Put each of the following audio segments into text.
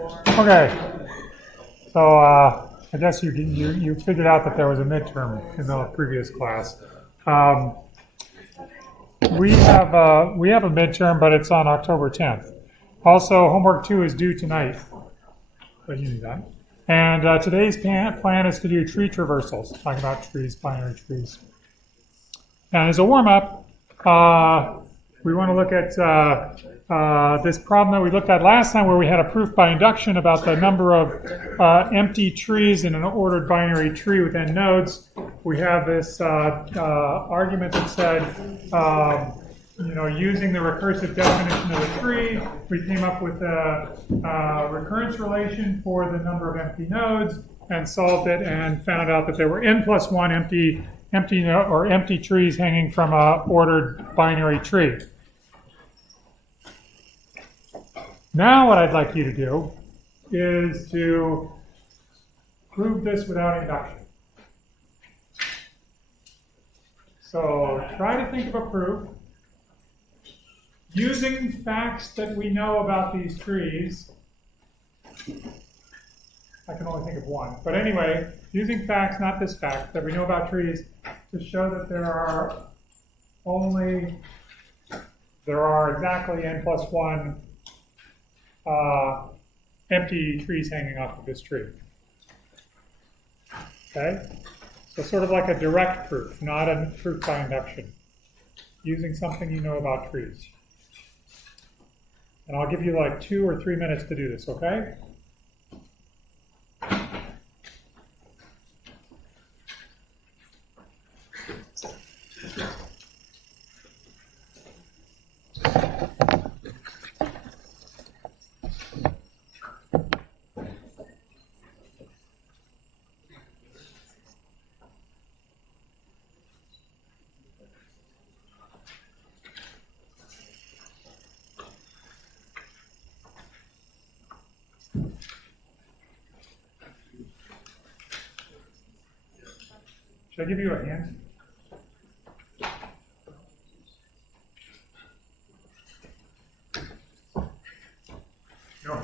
Okay, so I guess you figured out that there was a midterm in the previous class. We have a midterm, but it's on October 10th. Also, homework 2 is due tonight. But you knew that. And today's plan is to do tree traversals, talking about trees, binary trees. And as a warm-up, we want to look at this problem that we looked at last time where we had a proof by induction about the number of empty trees in an ordered binary tree with n nodes. We have this argument that said, using the recursive definition of a tree, we came up with a recurrence relation for the number of empty nodes and solved it and found out that there were n plus 1 empty trees hanging from a ordered binary tree. Now what I'd like you to do is to prove this without induction. So try to think of a proof using facts that we know about these trees. I can only think of one. But anyway, using facts, not this fact, that we know about trees to show that there are exactly n plus 1 empty trees hanging off of this tree. Okay? So sort of like a direct proof, not a proof by induction, using something you know about trees. And I'll give you like 2 or 3 minutes to do this, okay? Should I give you a hint? No.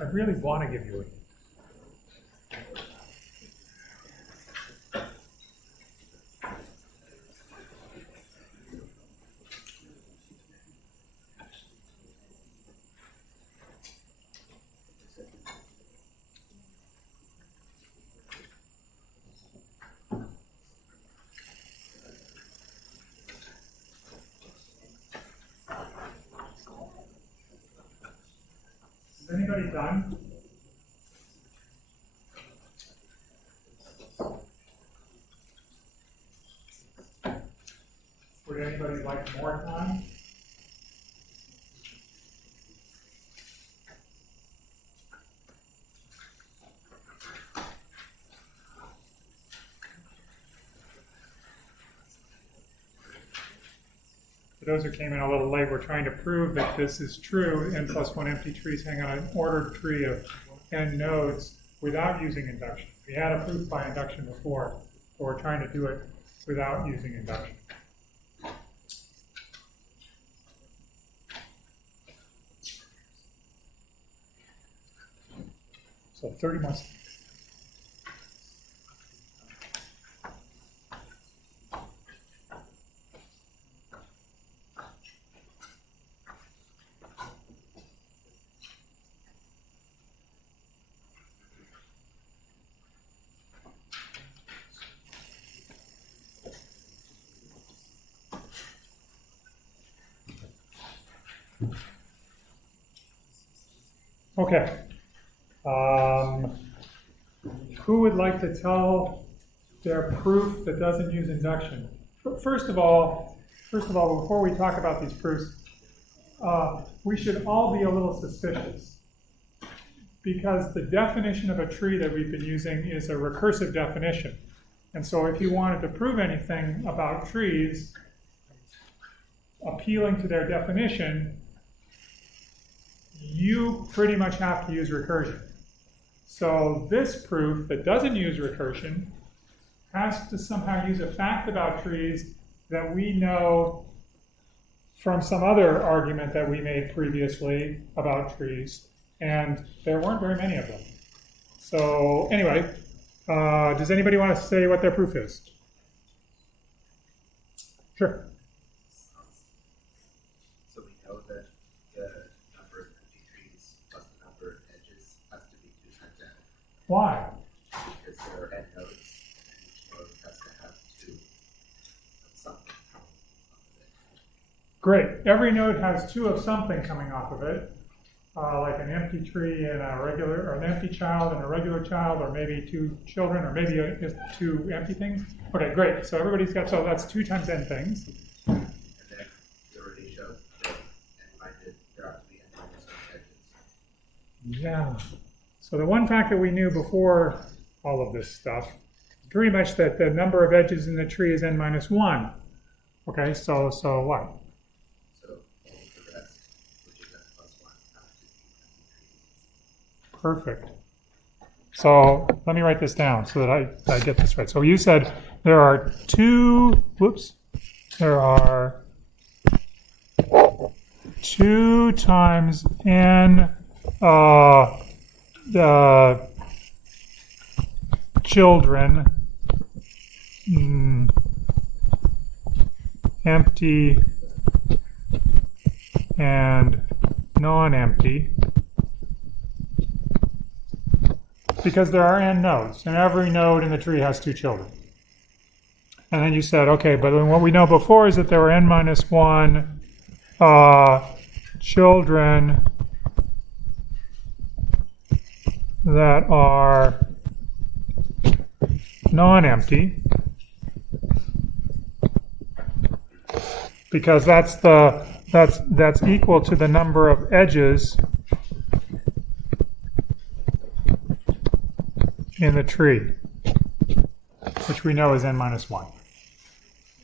I really want to give you a hint. Is anybody done? Would anybody like more time? For those who came in a little late, we're trying to prove that this is true, n plus 1 empty trees hang on an ordered tree of n nodes without using induction. We had a proof by induction before, but we're trying to do it without using induction. So 30 months. Okay. Who would like to tell their proof that doesn't use induction? First of all, before we talk about these proofs, we should all be a little suspicious, because the definition of a tree that we've been using is a recursive definition. And so if you wanted to prove anything about trees appealing to their definition, you pretty much have to use recursion. So this proof that doesn't use recursion has to somehow use a fact about trees that we know from some other argument that we made previously about trees, and there weren't very many of them. So anyway, does anybody want to say what their proof is? Sure. So we know that the number of empty trees plus the number of edges has to be 2 times n. Why? Because there are n nodes, and each node has to have 2 of something off of it. Great. Every node has 2 of something coming off of it, like an empty tree and or an empty child and a regular child, or maybe 2 children, or maybe just 2 empty things. Okay, great. So everybody's got, so that's 2 times n things. And then you already showed that there ought to be n minus 1 edges. Yeah. So the one fact that we knew before all of this stuff, pretty much that the number of edges in the tree is n minus 1. Okay, so what? So all the rest, which is n plus 1, have to be empty trees. Perfect. So let me write this down so that I get this right. So you said there are 2 times n the children, empty and non-empty, because there are n nodes, and every node in the tree has 2 children. And then you said, okay, but then what we know before is that there were n minus 1 children that are non-empty, because that's equal to the number of edges in the tree, which we know is n minus 1.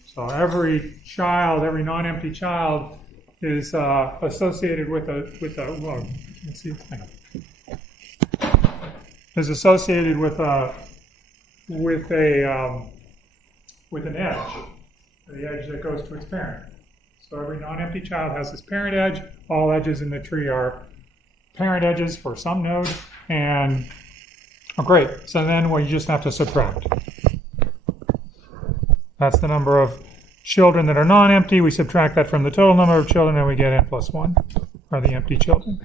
So every child, every non-empty child is associated with a well, let's see, hang on. Is associated with an edge, the edge that goes to its parent. So every non-empty child has this parent edge. All edges in the tree are parent edges for some node, and oh, great. So then you just have to subtract. That's the number of children that are non-empty. We subtract that from the total number of children, and we get n plus 1, or the empty children.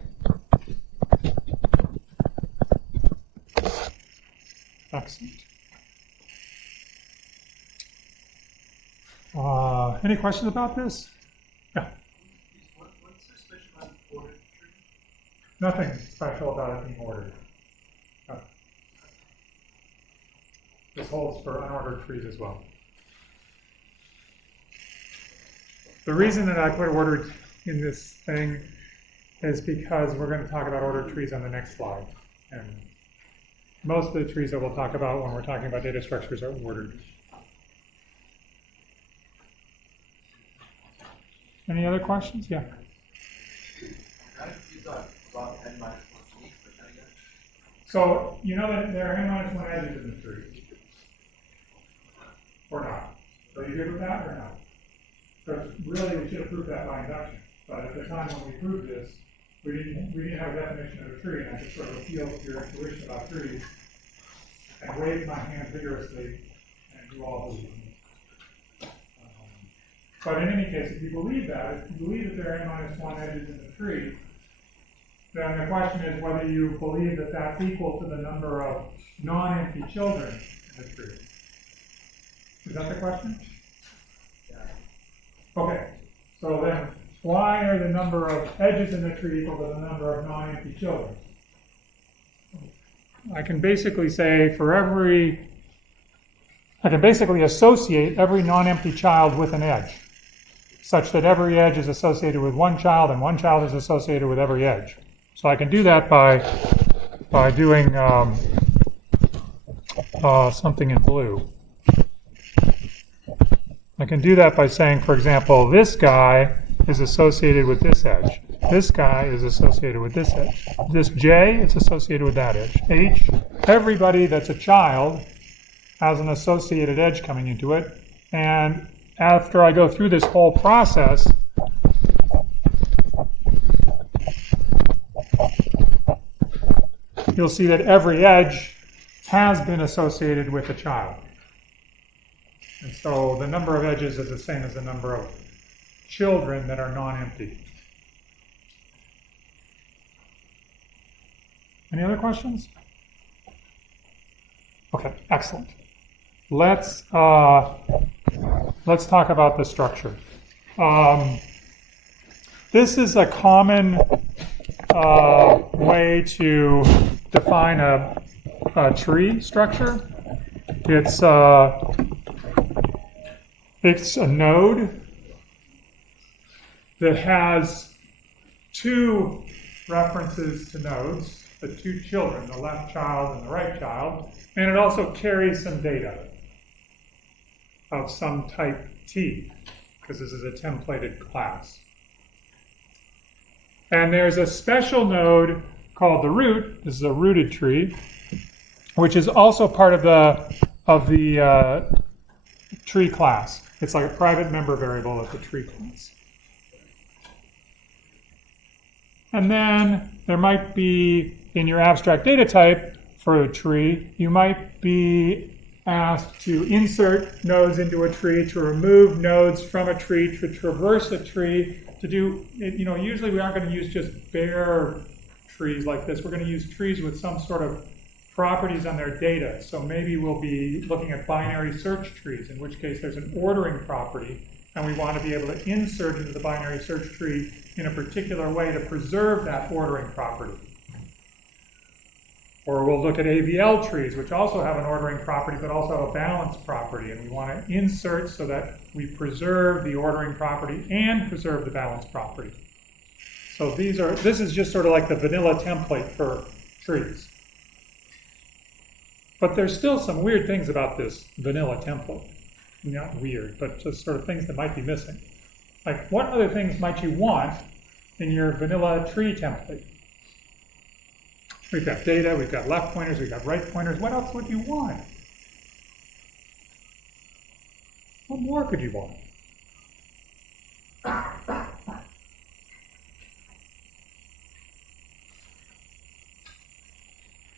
Excellent. Any questions about this? Yeah. What's so special about the ordered tree? Nothing special about it being ordered. No. This holds for unordered trees as well. The reason that I put ordered in this thing is because we're going to talk about ordered trees on the next slide. And most of the trees that we'll talk about when we're talking about data structures are ordered. Any other questions? Yeah. So you know that there are n minus 1 edges in the tree, or not? So you good with that or not? Because really we should have proved that by induction. But at the time when we proved this, we didn't have a definition of a tree, and I just sort of appealed to your intuition about trees and waved my hand vigorously, and you all believe me. But in any case, if you believe that, if you believe that there are n minus 1 edges in the tree, then the question is whether you believe that that's equal to the number of non-empty children in the tree. Is that the question? Yeah. Okay, so then why are the number of edges in the tree equal to the number of non-empty children? I can basically say I can basically associate every non-empty child with an edge. such that every edge is associated with one child and one child is associated with every edge. So I can do that by doing something in blue. I can do that by saying, for example, this guy is associated with this edge. This guy is associated with this edge. This J is associated with that edge. H, everybody that's a child has an associated edge coming into it. And after I go through this whole process, you'll see that every edge has been associated with a child. And so the number of edges is the same as the number of children that are non-empty. Any other questions? Okay, excellent. Let's talk about the structure. This is a common way to define a tree structure. It's a node that has two references to nodes, the two children, the left child and the right child, and it also carries some data of some type T, because this is a templated class. And there's a special node called the root. This is a rooted tree, which is also part of the tree class. It's like a private member variable of the tree class. And then there might be, in your abstract data type for a tree, you might be asked to insert nodes into a tree, to remove nodes from a tree, to traverse a tree, to do, usually we aren't going to use just bare trees like this. We're going to use trees with some sort of properties on their data. So maybe we'll be looking at binary search trees, in which case there's an ordering property, and we want to be able to insert into the binary search tree in a particular way to preserve that ordering property. Or we'll look at AVL trees, which also have an ordering property, but also have a balance property, and we want to insert so that we preserve the ordering property and preserve the balance property. So this is just sort of like the vanilla template for trees. But there's still some weird things about this vanilla template. Not weird, but just sort of things that might be missing. Like, what other things might you want in your vanilla tree template? We've got data, we've got left pointers, we've got right pointers. What else would you want? What more could you want?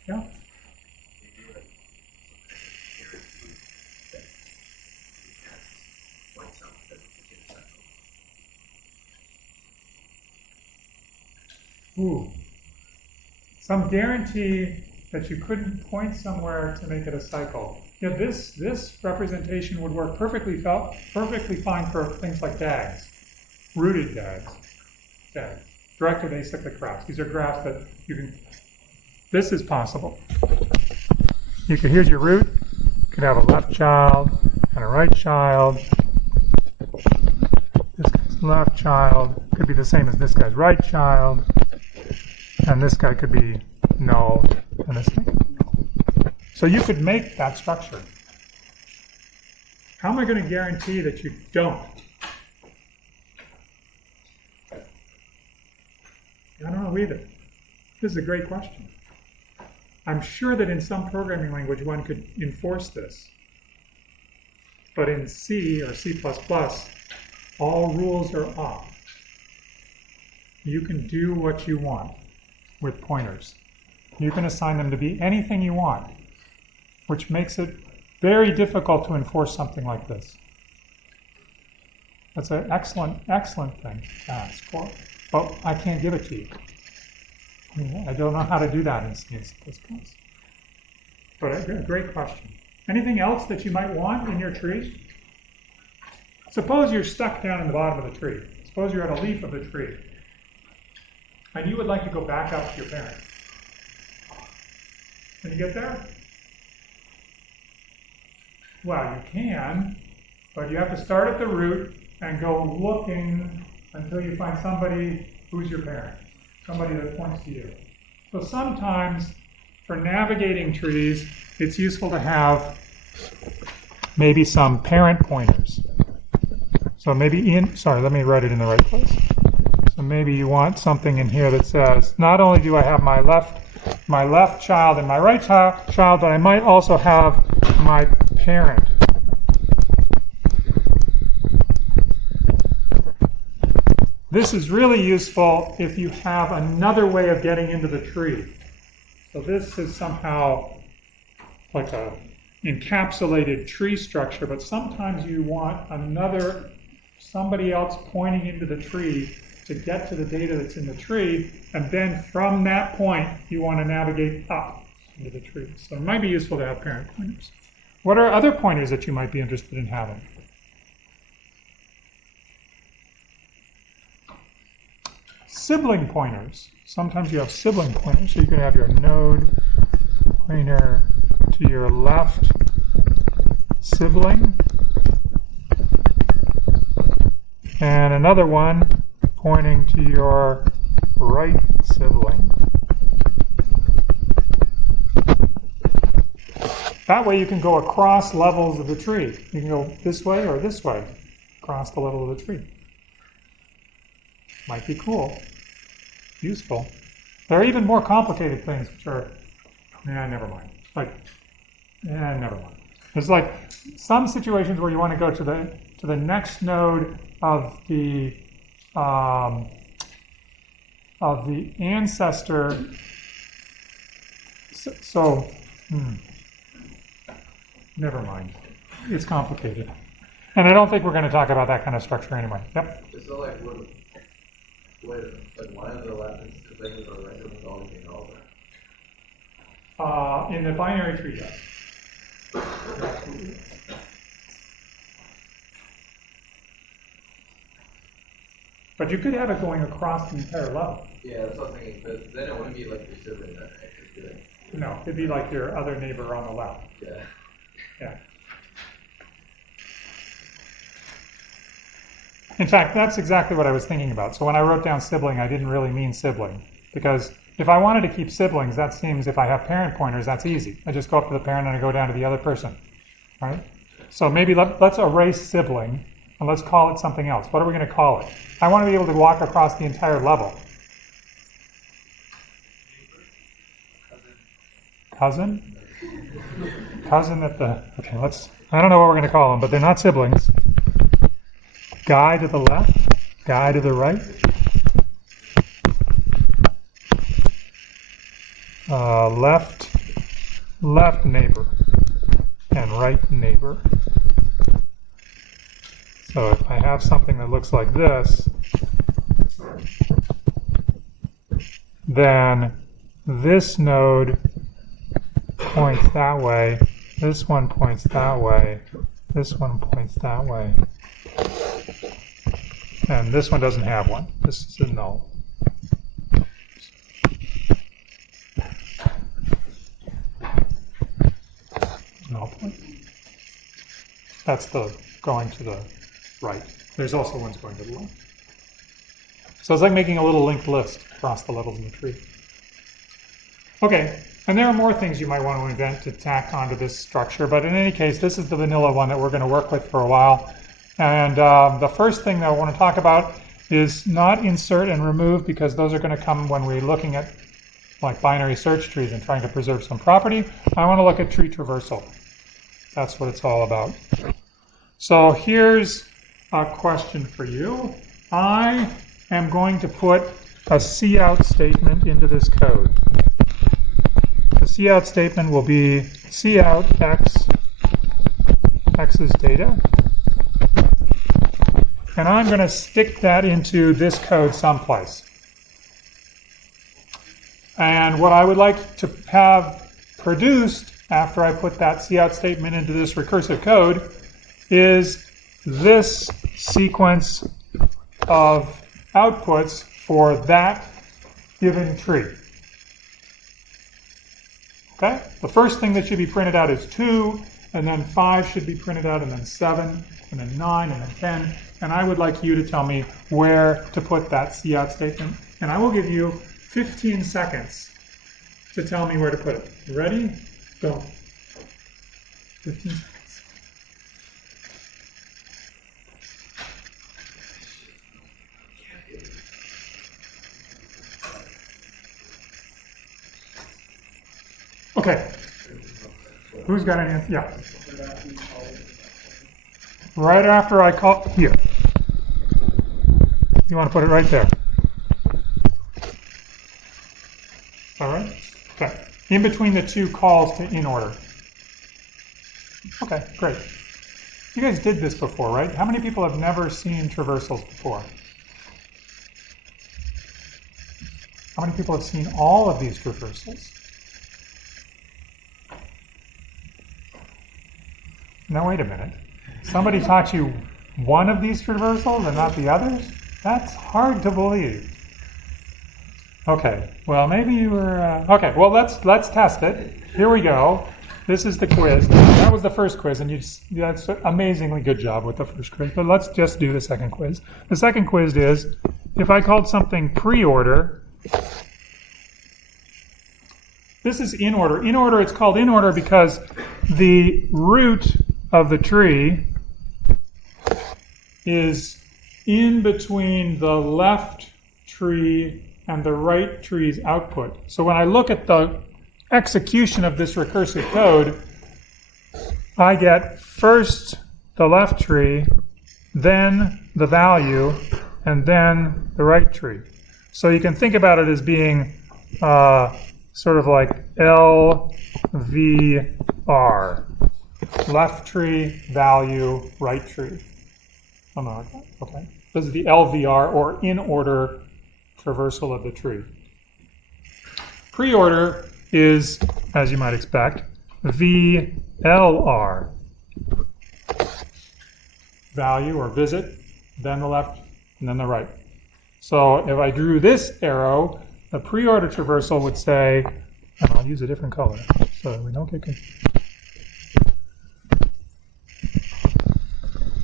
Yeah? Ooh. Some guarantee that you couldn't point somewhere to make it a cycle. Yeah, this representation would work perfectly fine for things like DAGs, rooted DAGs, directed acyclic graphs. These are graphs that you can. This is possible. Here's your root. You could have a left child and a right child. This guy's left child could be the same as this guy's right child. And this guy could be null, and this guy could be null. So you could make that structure. How am I going to guarantee that you don't? I don't know either. This is a great question. I'm sure that in some programming language one could enforce this. But in C or C++, all rules are off. You can do what you want with pointers. You can assign them to be anything you want, which makes it very difficult to enforce something like this. That's an excellent thing to ask for, but I can't give it to you. I don't know how to do that in C++. But a great question. Anything else that you might want in your tree? Suppose you're stuck down in the bottom of the tree. Suppose you're at a leaf of the tree. And you would like to go back up to your parent. Can you get there? Well, you can, but you have to start at the root and go looking until you find somebody who's your parent, somebody that points to you. So sometimes for navigating trees, it's useful to have maybe some parent pointers. So maybe let me write it in the right place. So maybe you want something in here that says, not only do I have my left child and my right child, but I might also have my parent. This is really useful if you have another way of getting into the tree. So this is somehow like a encapsulated tree structure, but sometimes you want somebody else pointing into the tree to get to the data that's in the tree, and then from that point you want to navigate up into the tree. So it might be useful to have parent pointers. What are other pointers that you might be interested in having? Sibling pointers. Sometimes you have sibling pointers, so you can have your node pointer to your left sibling, and another one pointing to your right sibling. That way you can go across levels of the tree. You can go this way or this way across the level of the tree. Might be cool. Useful. There are even more complicated things which are, never mind. Never mind. There's like some situations where you want to go to the next node of the ancestor. Never mind. It's complicated. And I don't think we're going to talk about that kind of structure anyway. Yep. So like with one of the left siblings or right siblings always being over? In the binary tree, yes. But you could have it going across the entire level. Yeah, that's what I'm thinking. But then it wouldn't be like your sibling that actually doing. No, it'd be like your other neighbor on the left. Yeah. Yeah. In fact, that's exactly what I was thinking about. So when I wrote down sibling, I didn't really mean sibling. Because if I wanted to keep siblings, that seems, if I have parent pointers, that's easy. I just go up to the parent and I go down to the other person. Right? So maybe let's erase sibling and let's call it something else. What are we going to call it? I want to be able to walk across the entire level. Cousin? Cousin at the... Okay, I don't know what we're going to call them, but they're not siblings. Guy to the left, guy to the right. Left neighbor and right neighbor. So if I have something that looks like this, then this node points that way, this one points that way, this one points that way. And this one doesn't have one. This is a null. Null point. That's the going to the right. There's also ones going to the left. So it's like making a little linked list across the levels in the tree. Okay, and there are more things you might want to invent to tack onto this structure, but in any case, this is the vanilla one that we're going to work with for a while. And the first thing that I want to talk about is not insert and remove, because those are going to come when we're looking at like binary search trees and trying to preserve some property. I want to look at tree traversal. That's what it's all about. So here's a question for you. I am going to put a cout statement into this code. The cout statement will be cout x's data. And I'm going to stick that into this code someplace. And what I would like to have produced after I put that cout statement into this recursive code is this sequence of outputs for that given tree. Okay? The first thing that should be printed out is 2, and then 5 should be printed out, and then 7, and then 9, and then 10. and I would like you to tell me where to put that cout statement. And I will give you 15 seconds to tell me where to put it. You ready? Go. 15 seconds. Okay. Who's got an answer? Yeah. Right after I call here. You want to put it right there. All right? Okay. In between the two calls to in order. Okay, great. You guys did this before, right? How many people have never seen traversals before? How many people have seen all of these traversals? Now, wait a minute. Somebody taught you one of these traversals and not the others? That's hard to believe. Okay, well, maybe you were... okay, well, let's test it. Here we go. This is the quiz. That was the first quiz, and that's an amazingly good job with the first quiz. But let's just do the second quiz. The second quiz is, if I called something pre-order... This is in order. In order, it's called in order because the root of the tree is in between the left tree and the right tree's output. So when I look at the execution of this recursive code, I get first the left tree, then the value, and then the right tree. So you can think about it as being sort of like LVR. Left tree, value, right tree. Something like that. Okay. This is the LVR, or in order traversal of the tree. Pre-order is, as you might expect, VLR. Value or visit, then the left, and then the right. So if I drew this arrow, the pre-order traversal would say, and I'll use a different color so that we don't get confused.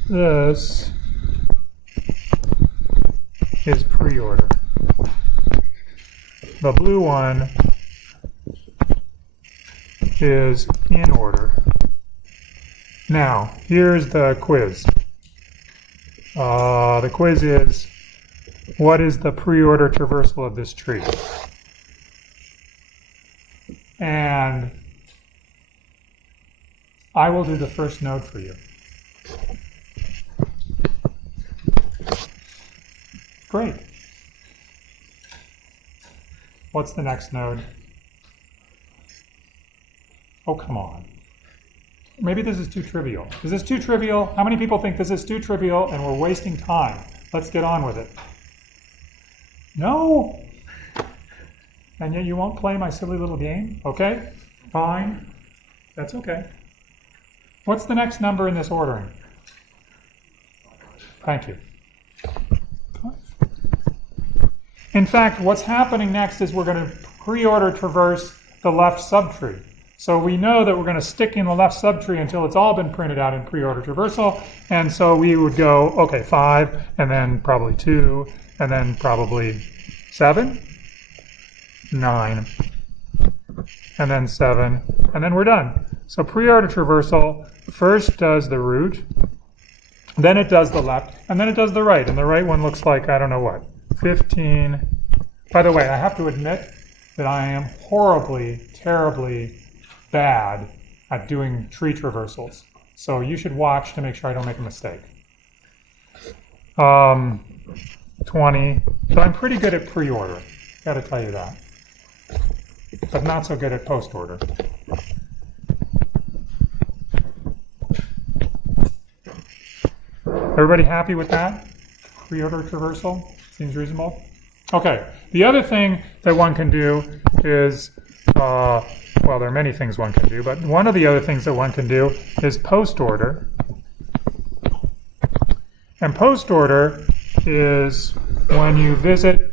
This is pre-order. The blue one is in order. Now, here's the quiz. The quiz is, what is the pre-order traversal of this tree? And I will do the first node for you. Great. What's the next node? Oh, come on. Maybe this is too trivial. Is this too trivial? How many people think this is too trivial and we're wasting time? Let's get on with it. No? And yet you won't play my silly little game? Okay, fine. That's okay. What's the next number in this ordering? Thank you. In fact, what's happening next is we're going to pre-order traverse the left subtree. So we know that we're going to stick in the left subtree until it's all been printed out in pre-order traversal. And so we would go, okay, 5, and then probably 2, and then probably 7, 9, and then 7, and then we're done. So pre-order traversal first does the root, then it does the left, and then it does the right. And the right one looks like, I don't know what, 15. By the way, I have to admit that I am horribly, terribly bad at doing tree traversals. So you should watch to make sure I don't make a mistake. 20. So I'm pretty good at pre-order. Got to tell you that. But not so good at post-order. Everybody happy with that? Pre-order traversal? Seems reasonable? Okay. The other thing that one can do is, well, there are many things one can do, but one of the other things that one can do is post-order. And post-order is when you visit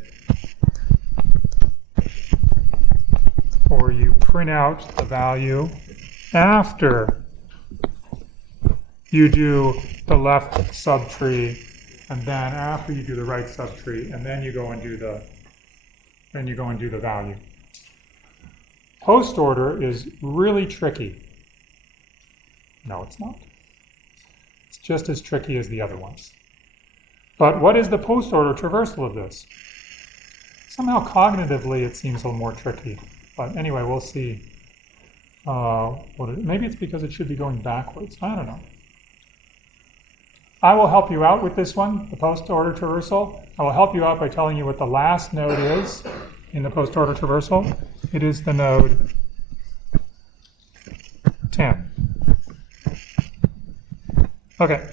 or you print out the value after you do the left subtree and then after you do the right subtree, and then you go and do the value. Post order is really tricky. No, it's not. It's just as tricky as the other ones. But what is the post order traversal of this? Somehow cognitively it seems a little more tricky. But anyway, we'll see. Maybe it's because it should be going backwards. I don't know. I will help you out with this one, the post order traversal. I will help you out by telling you what the last node is in the post order traversal. It is the node 10. Okay,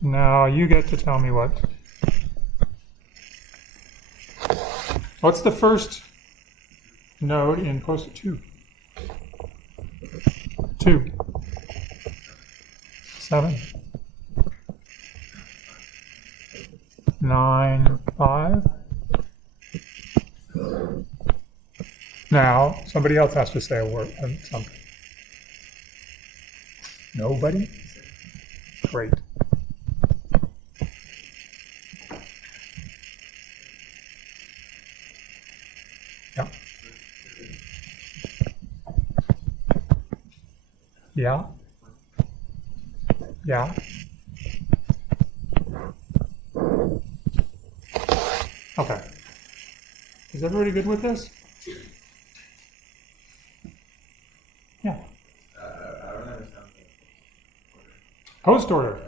now you get to tell me what's the first node in post 2? 2. 7. 9, 5. Now, somebody else has to say a word, something. Nobody? Great. Yeah. Yeah. Yeah. Okay. Is everybody good with this? Yeah. I don't understand. Post order.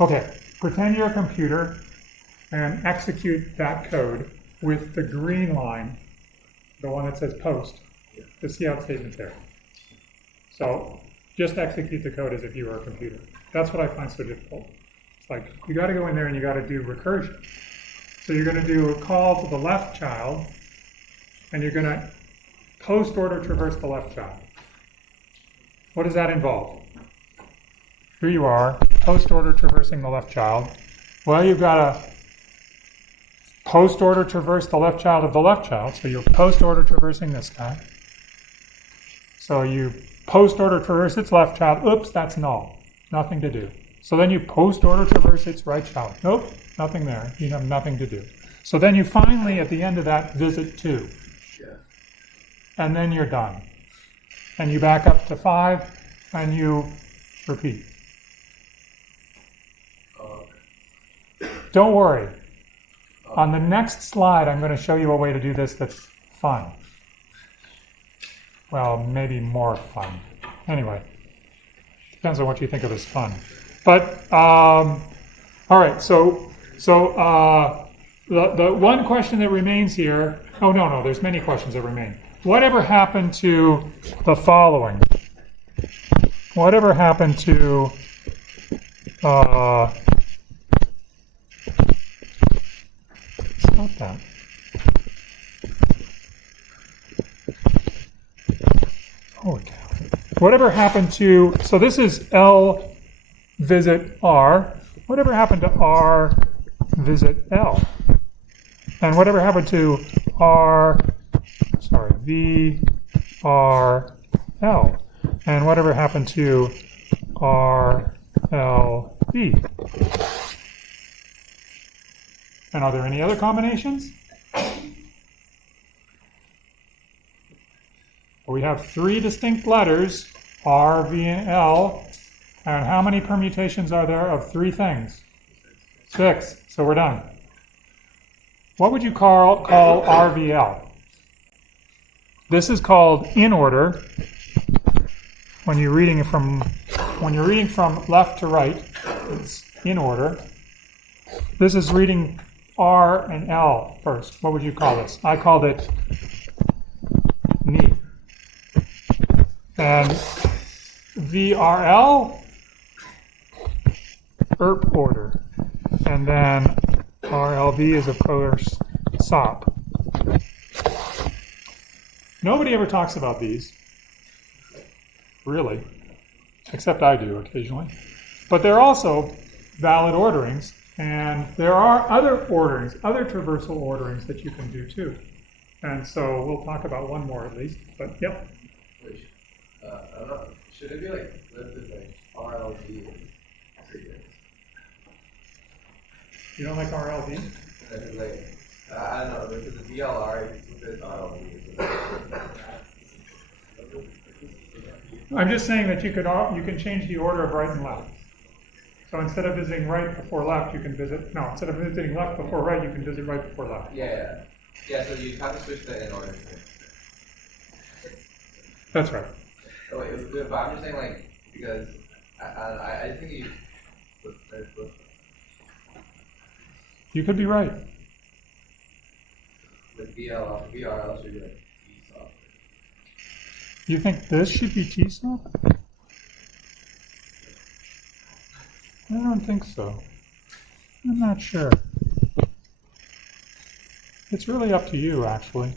Okay. Pretend you're a computer and execute that code with the green line, the one that says post, the cout statement there. So just execute the code as if you were a computer. That's what I find so difficult. It's like you got to go in there and you got to do recursion. So you're going to do a call to the left child, and you're going to post order traverse the left child. What does that involve? Here you are, post order traversing the left child. Well, you've got to post order traverse the left child of the left child, so you're post order traversing this guy. So you post order traverse its left child. Oops, that's null. Nothing to do. So then you post order traverse its right child. Nope, nothing there. You have nothing to do. So then you finally, at the end of that, visit 2. Yeah. And then you're done. And you back up to 5, and you repeat. Don't worry. On the next slide, I'm going to show you a way to do this that's fun. Well, maybe more fun. Anyway, depends on what you think of as fun. But, all right, so the one question that remains here, no, there's many questions that remain. Whatever happened to the following? Whatever happened to, stop that. Holy cow. Whatever happened to, so this is L visit R. Whatever happened to R visit L? And whatever happened to V R L? And whatever happened to R L V? And are there any other combinations? We have 3 distinct letters, R, V, and L. And how many permutations are there of 3 things? 6. So we're done. What would you call RVL? This is called in order. When you're reading from left to right, it's in order. This is reading R and L first. What would you call this? I called it ni. And VRL, ERP order. And then RLV is, of course, SOP. Nobody ever talks about these, really, except I do occasionally. But they're also valid orderings, and there are other orderings, other traversal orderings that you can do too. And so we'll talk about one more at least, but yep. Wait, I don't know. Should it be like listed like RLG and 3 things? You don't like RLD? Like, I don't know, because the DLR is I'm just saying that you can change the order of right and left. So instead of visiting right before left, you can visit, no, instead of visiting left before right, you can visit right before left. Yeah, so you have to switch the in order. That's right. Oh, wait, but I'm just saying, like, because I think you. You could be right. With VRL should be like T-soft. You think this should be T-soft? I don't think so. I'm not sure. It's really up to you, actually.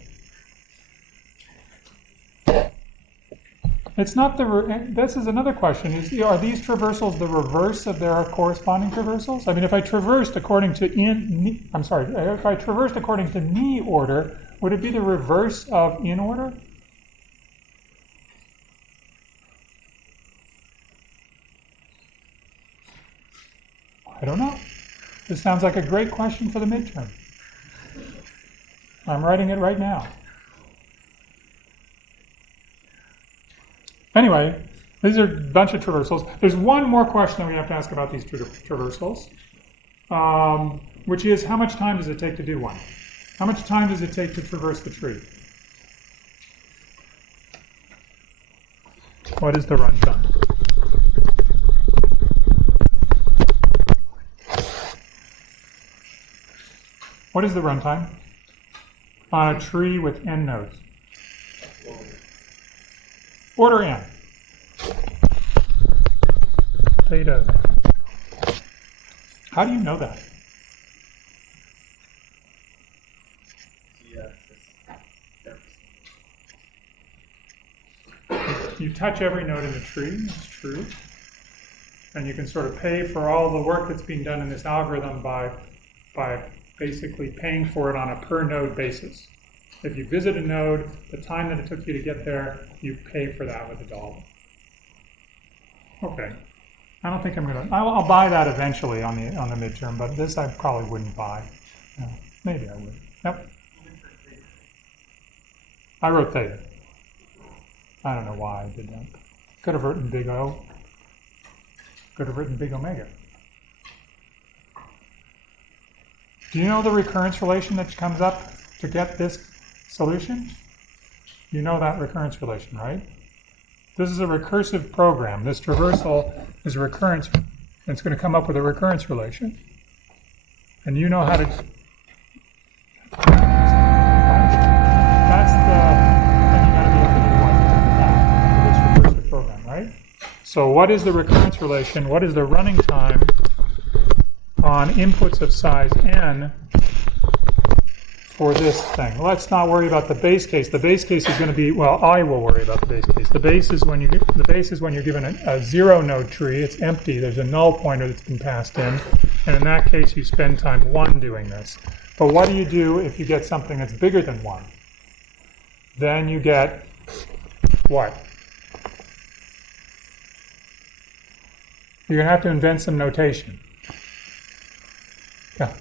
It's not this is another question. Are these traversals the reverse of their corresponding traversals? I mean, if I traversed according to if I traversed according to knee order, would it be the reverse of in order? I don't know. This sounds like a great question for the midterm. I'm writing it right now. Anyway, these are a bunch of traversals. There's one more question that we have to ask about these traversals, which is how much time does it take to do one? How much time does it take to traverse the tree? What is the runtime? What is the runtime on a tree with n nodes? Order n. Theta. How do you know that? You touch every node in the tree, it's true. And you can sort of pay for all the work that's being done in this algorithm by basically paying for it on a per node basis. If you visit a node, the time that it took you to get there, you pay for that with $1. Okay. I don't think I'm going to... I'll buy that eventually on the midterm, but this I probably wouldn't buy. No, maybe I would. Yep. I wrote theta. I don't know why I did that. Could have written big O. Could have written big omega. Do you know the recurrence relation that comes up to get this solution? You know that recurrence relation, right? This is a recursive program. This traversal is a recurrence. It's going to come up with a recurrence relation. And you know how to... That's the thing you got to be able to do for this recursive program, right? So what is the recurrence relation? What is the running time on inputs of size n for this thing? Let's not worry about the base case. The base case is going to be, well, I will worry about the base case. The base is when you're given a zero node tree. It's empty. There's a null pointer that's been passed in, and in that case, you spend time 1 doing this. But what do you do if you get something that's bigger than 1? Then you get what? You're going to have to invent some notation. Yeah.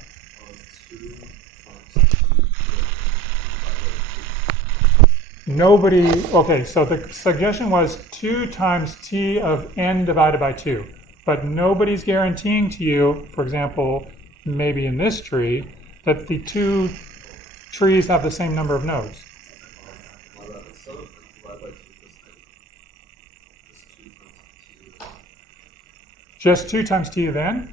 Okay, so the suggestion was 2 times t of n divided by 2. But nobody's guaranteeing to you, for example, maybe in this tree, that the 2 trees have the same number of nodes. Just 2 times t of n?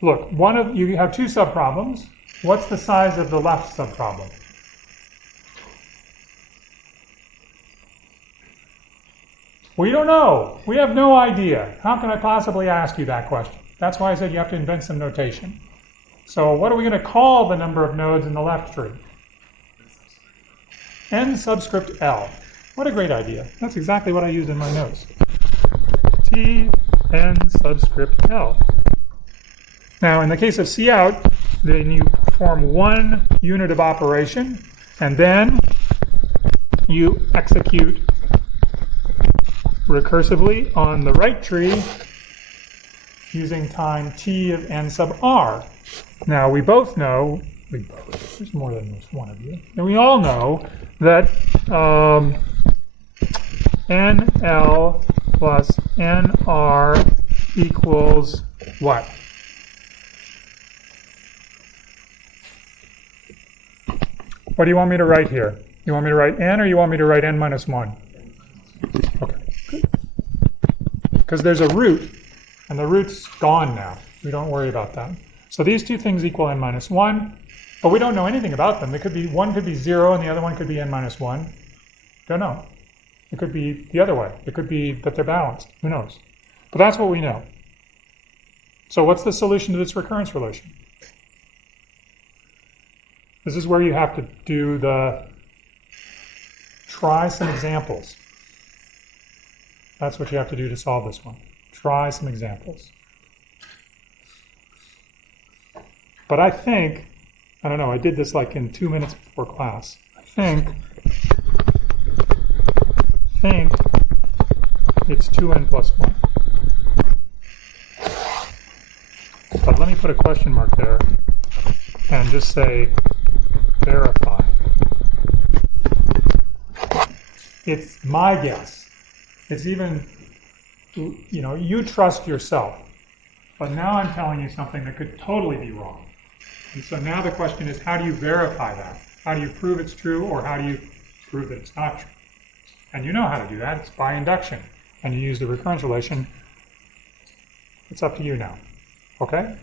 Look, you have 2 subproblems. What's the size of the left subproblem? We don't know. We have no idea. How can I possibly ask you that question? That's why I said you have to invent some notation. So what are we going to call the number of nodes in the left tree? N subscript L. What a great idea. That's exactly what I used in my notes. T N subscript L. Now, in the case of cout, then you perform 1 unit of operation, and then you execute recursively on the right tree using time t of n sub r. Now we both know, there's more than just one of you, and we all know that nl plus nr equals what? What do you want me to write here? You want me to write n, or you want me to write n minus 1? Okay, good. Because there's a root, and the root's gone now. We don't worry about that. So these two things equal n minus 1, but we don't know anything about them. It could be, one could be 0 and the other one could be n minus 1. Don't know. It could be the other way. It could be that they're balanced. Who knows? But that's what we know. So what's the solution to this recurrence relation? This is where you have to do try some examples. That's what you have to do to solve this one. Try some examples. But I think, I don't know, I did this like in 2 minutes before class. I think it's 2n plus 1. But let me put a question mark there and just say verify. It's my guess. It's even, you trust yourself. But now I'm telling you something that could totally be wrong. And so now the question is, how do you verify that? How do you prove it's true, or how do you prove that it's not true? And you know how to do that. It's by induction. And you use the recurrence relation. It's up to you now. Okay?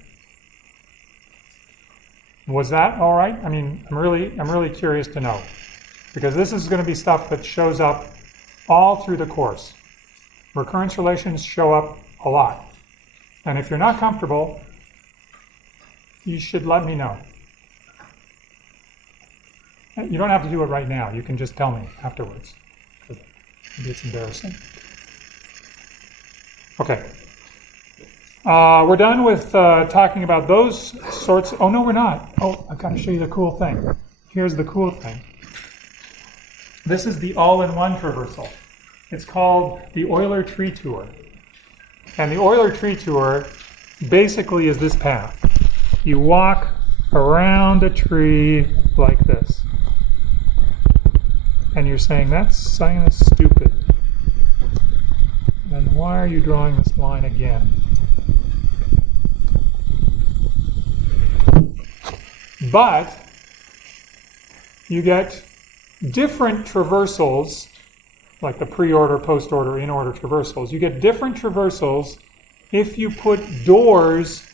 Was that all right? I mean, I'm really curious to know, because this is going to be stuff that shows up all through the course. Recurrence relations show up a lot. And if you're not comfortable, you should let me know. You don't have to do it right now. You can just tell me afterwards. Maybe it's embarrassing. Okay. We're done with talking about those sorts. Oh, no, we're not. Oh, I've got to show you the cool thing. Here's the cool thing. This is the all-in-one traversal. It's called the Euler Tree Tour. And the Euler Tree Tour basically is this path. You walk around a tree like this. And you're saying, that's kind of stupid. And why are you drawing this line again? But you get different traversals, like the pre-order, post-order, in-order traversals. You get different traversals if you put doors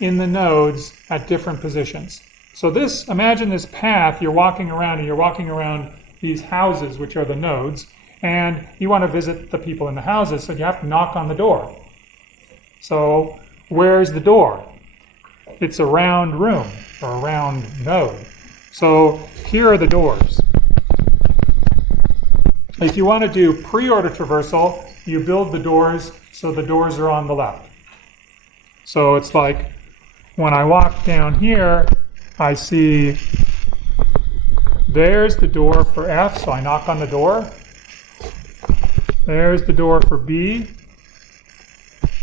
in the nodes at different positions. So imagine this path you're walking around, and you're walking around these houses, which are the nodes, and you want to visit the people in the houses, so you have to knock on the door. So where's the door? It's a round room, or a round node. So here are the doors. If you want to do pre-order traversal, you build the doors so the doors are on the left. So it's like when I walk down here, I see there's the door for F, so I knock on the door. There's the door for B.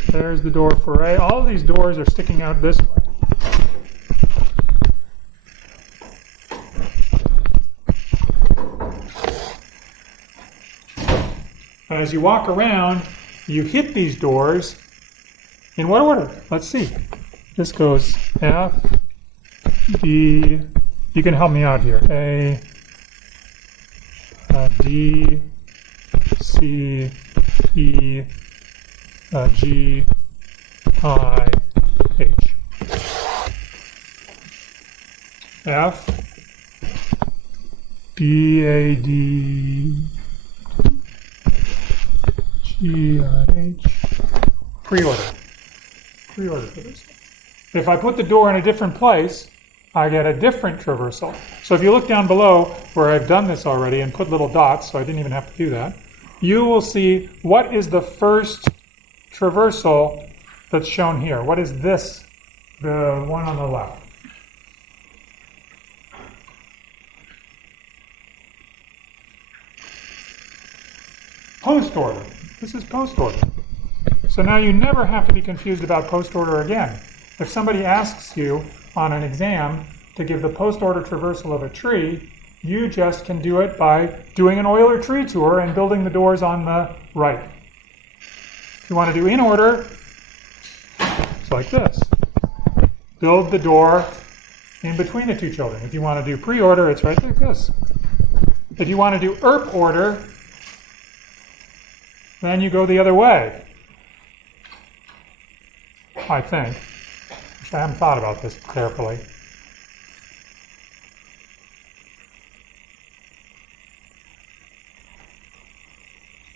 There's the door for A. All of these doors are sticking out this way. And as you walk around, you hit these doors. In what order? Let's see. This goes F, B, you can help me out here. A, D, C, E, G, I, H. F, B, A, D, G, I, H. Pre-order. Pre-order for this. If I put the door in a different place, I get a different traversal. So if you look down below where I've done this already and put little dots, so I didn't even have to do that, you will see what is the first traversal that's shown here. What is this, the one on the left? Post order. This is post order. So now you never have to be confused about post order again. If somebody asks you on an exam to give the post order traversal of a tree, you just can do it by doing an Euler Tree Tour and building the doors on the right. If you want to do in order, it's like this. Build the door in between the two children. If you want to do pre-order, it's right like this. If you want to do ERP order, then you go the other way. I think. I haven't thought about this carefully.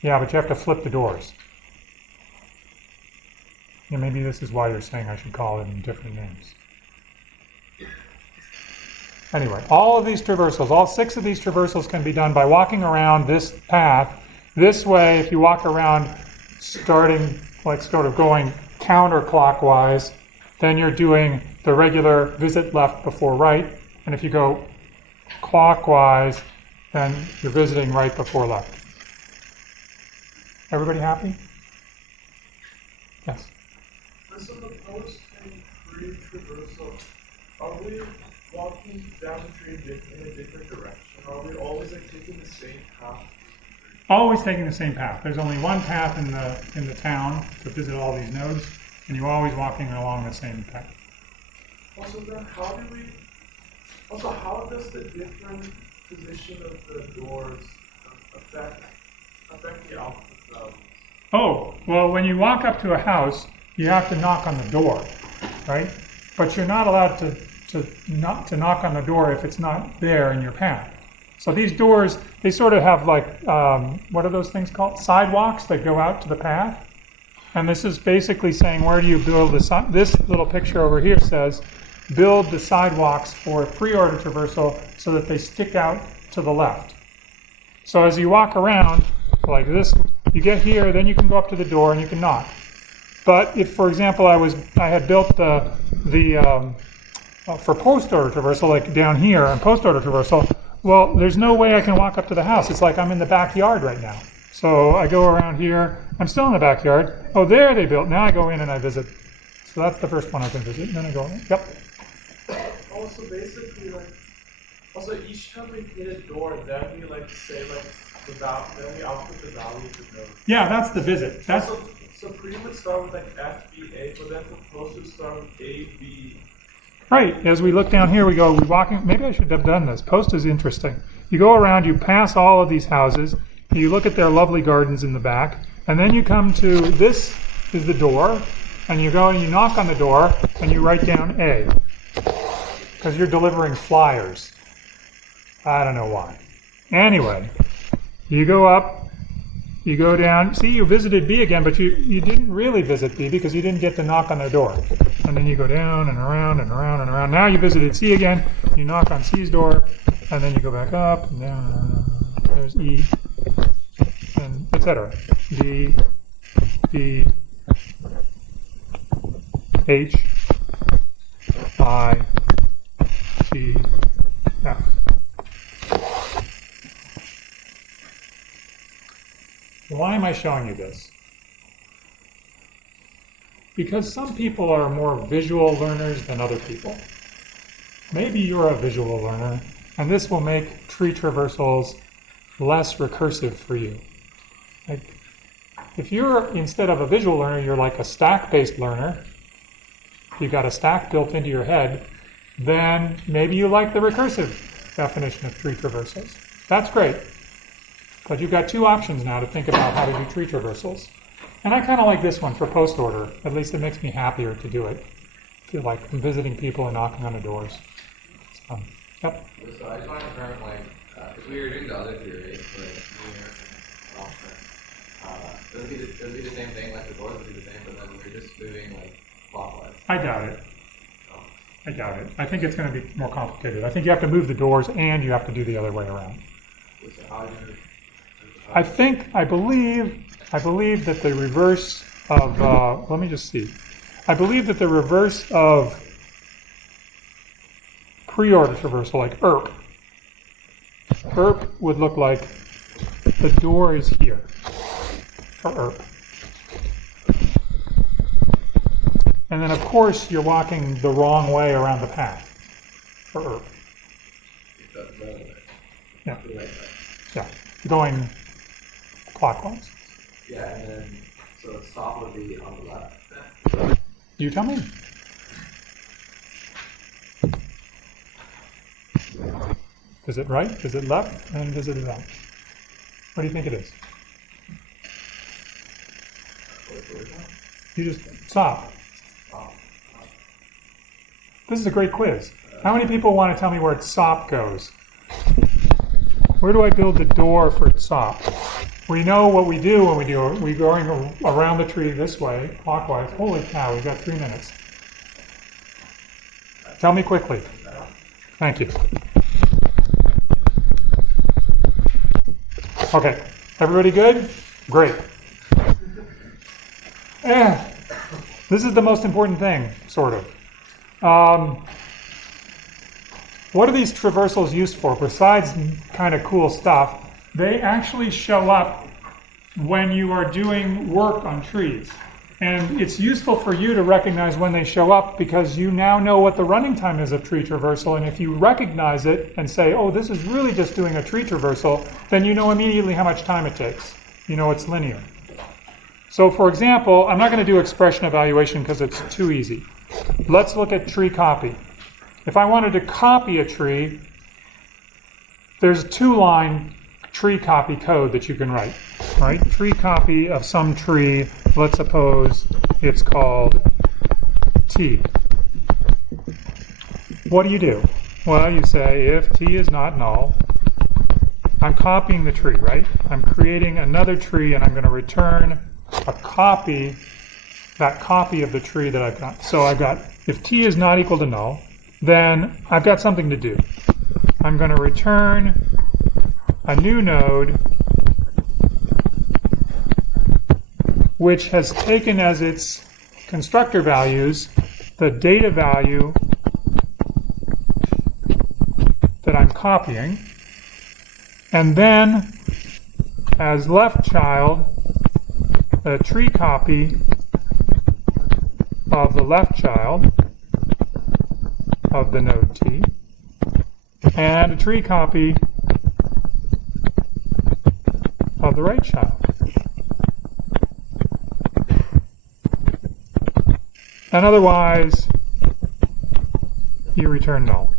Yeah, but you have to flip the doors. Yeah, maybe this is why you're saying I should call them different names. Anyway, all of these traversals, all 6 of these traversals can be done by walking around this path. This way, if you walk around starting, like sort of going counterclockwise, then you're doing the regular visit left before right. And if you go clockwise, then you're visiting right before left. Everybody happy? Yes. So the post and pre-traversal, are we walking down the tree in a different direction? Are we always like taking the same path? Always taking the same path. There's only one path in the town to visit all these nodes, and you're always walking along the same path. Also, then how does the different position of the doors affect the output values? Oh, well, when you walk up to a house, you have to knock on the door, right? But you're not allowed to knock on the door if it's not there in your path. So these doors, they sort of have like, what are those things called? Sidewalks that go out to the path. And this is basically saying, where do you build this little picture over here says, build the sidewalks for pre-order traversal so that they stick out to the left. So as you walk around like this, you get here, then you can go up to the door and you can knock. But if, for example, I had built the for post-order traversal, like down here on post-order traversal, well, there's no way I can walk up to the house. It's like I'm in the backyard right now. So I go around here. I'm still in the backyard. Oh, there they built. Now I go in and I visit. So that's the first one I can visit. And then I go in. Yep. Also, basically, also each time we hit a door, then we say then we output the value of the node. Yeah, that's the visit. That's So pre would start with F, B, A, but then for post would start with A, B. right. As we look down here, we're walking. Maybe I should have done this. Post is interesting. You go around, you pass all of these houses, you look at their lovely gardens in the back, and then you come to this is the door, and you go and you knock on the door, and you write down A. Because you're delivering flyers. I don't know why. Anyway, you go up, you go down. See, you visited B again, but you didn't really visit B because you didn't get to knock on the door. And then you go down and around and around and around. Now you visited C again, you knock on C's door, and then you go back up and down and around. There's E, and etc. D, B, H, I, G, F. Why am I showing you this? Because some people are more visual learners than other people. Maybe you're a visual learner, and this will make tree traversals less recursive for you. Like, if you're, instead of a visual learner, you're like a stack-based learner, you've got a stack built into your head, then maybe you like the recursive definition of tree traversals. That's great. But you've got 2 options now to think about how to do tree traversals. And I kind of like this one for post order. At least it makes me happier to do it. I feel like I'm visiting people and knocking on the doors. It's fun. Yep. So I just want to confirm, if we were doing the other theory, it would be the same thing, the doors would be the same, but then we're just moving clockwise. I doubt it. I doubt it. I think it's going to be more complicated. I think you have to move the doors and you have to do the other way around. So how do you I believe that the reverse of, let me just see. I believe that the reverse of pre-order traversal, like ERP would look like the door is here for ERP. And then, of course, you're walking the wrong way around the path for herb. Yeah. Yeah. Going clockwise. Yeah, and then, so the stop would be on the left. You tell me. Is it right? Is it left? And is it left? What do you think it is? You just stop. This is a great quiz. How many people want to tell me where SOP goes? Where do I build the door for SOP? We know what we do when we do it. We're going around the tree this way, clockwise. Holy cow, we've got 3 minutes. Tell me quickly. Thank you. Okay, everybody good? Great. This is the most important thing, sort of. What are these traversals used for? Besides kind of cool stuff, they actually show up when you are doing work on trees. And it's useful for you to recognize when they show up because you now know what the running time is of tree traversal. And if you recognize it and say, oh, this is really just doing a tree traversal, then you know immediately how much time it takes. You know it's linear. So for example, I'm not going to do expression evaluation because it's too easy. Let's look at tree copy. If I wanted to copy a tree, there's a 2-line tree copy code that you can write, right? Tree copy of some tree, let's suppose it's called T. What do? Well, you say if T is not null, I'm copying the tree, right? I'm creating another tree and I'm going to return a copy, that copy of the tree that I've got. So I've got, if T is not equal to null, then I've got something to do. I'm going to return a new node which has taken as its constructor values the data value that I'm copying, and then as left child, a tree copy of the left child of the node T, and a tree copy of the right child. And otherwise, you return null.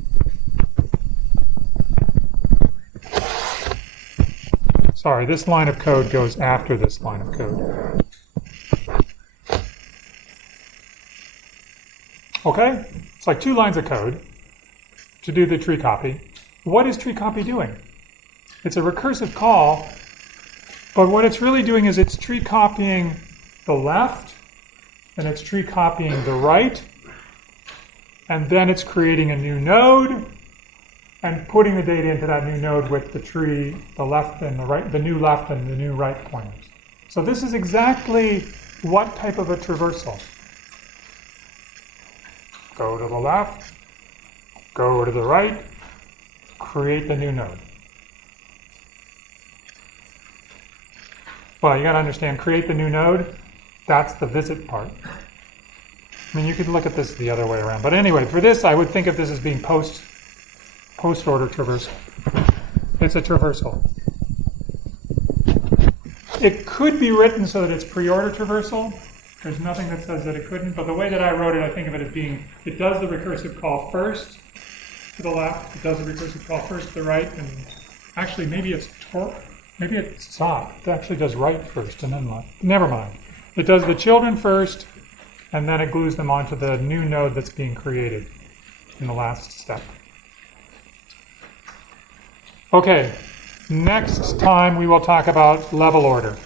Sorry, this line of code goes after this line of code. Okay? It's like 2 lines of code to do the tree copy. What is tree copy doing? It's a recursive call, but what it's really doing is it's tree copying the left, and it's tree copying the right, and then it's creating a new node and putting the data into that new node with the tree, the left and the right, the new left and the new right pointers. So this is exactly what type of a traversal. Go to the left, go to the right, create the new node. Well, you got to understand, create the new node, that's the visit part. I mean, you could look at this the other way around. But anyway, for this, I would think of this as being post-order traversal. It's a traversal. It could be written so that it's pre-order traversal. There's nothing that says that it couldn't, but the way that I wrote it, I think of it as being, it does the recursive call first to the left, it does the recursive call first to the right, and actually maybe it's SOP. It actually does right first and then left. Never mind. It does the children first, and then it glues them onto the new node that's being created in the last step. Okay, next time we will talk about level order.